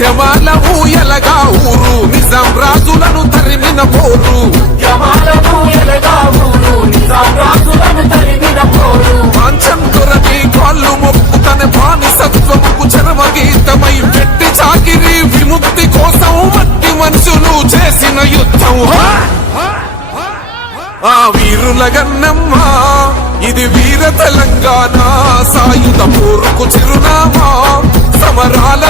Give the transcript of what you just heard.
శవాల ఊయలగా ఊరు నిజాం రాజులను తరిమిన పోరు. మాంచం దొరకి కాళ్ళు మొక్కుతన బానిసత్వముకు చరమ గీతమై పెట్టి చాకిరి విముక్తి కోసం మట్టి మనుషులు చేసిన యుద్ధం. ఆ వీరుల గన్నమ్మా ఇది వీర తెలంగాణ. సాయుధ పోరుకు చిరునామా. సమరాల